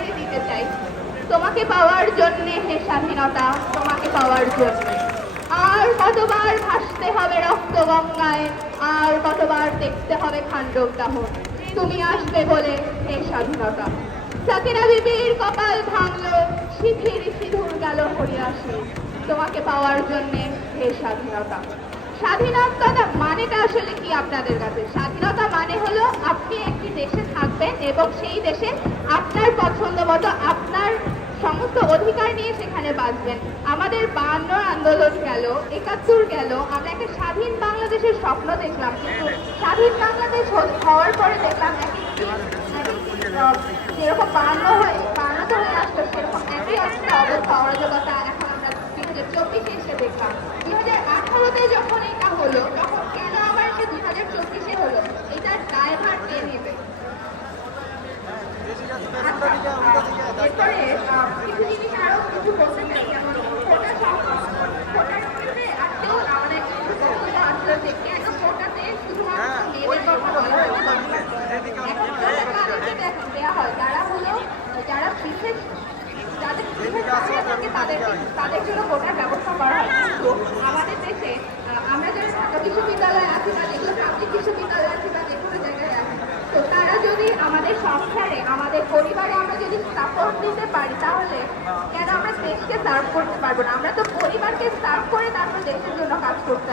করে দিতে চাই। তোমাকে পাওয়ার জন্যে হে স্বাধীনতা, তোমাকে পাওয়ার জন্যে। আর কতবার ভাসতে হবে রক্ত গঙ্গায়, আর কতবার দেখতে হবে খান্ডব দাহন। তুমি আসবে বলে হে স্বাধীনতা। সাকিনা বিবির কপাল ভাঙলো, শিথির সিঁদুর গেল হরিয়াসি। তোমাকে পাওয়ার জন্যে হে স্বাধীনতা। স্বাধীনতা মানেটা আসলে কি আপনাদের কাছে? স্বাধীনতা এবং সেই দেশে আপনার পছন্দ মতো আপনার সমস্ত অধিকার নিয়ে সেখানে বাঁচবেন। আমাদের বায়ান্ন আন্দোলন গেল, একাত্তর গেল, আমরা একটা স্বাধীন বাংলাদেশের স্বপ্ন দেখলাম, কিন্তু স্বাধীন বাংলাদেশ হওয়ার পরে দেখলাম এক যেরকম বায়ান্ন হয়ে বায়ান্নতে হয়ে আসতো, সেরকম একই একটা অবস্থা, অরাজকতা এখন আমরা দুই হাজার চব্বিশে এসে দেখলাম। দুই হাজার আঠারোতে যখন এটা হলো তাদের জন্য কোটার ব্যবস্থা করা হয় আমাদের দেশে আমরা যারা ঢাকা বিশ্ববিদ্যালয়ে আছি বা যেগুলো আছে বা যে কোনো জায়গায় আছি তো তারা যদি আমাদের সংসারে, আমাদের পরিবারে আমরা যদি সাপোর্ট দিতে পারি, তাহলে কেন আমরা দেশকে সার্ভ করতে পারব না? আমরা তো পরিবারকে সার্ভ করে তারপর দেশের জন্য কাজ করতে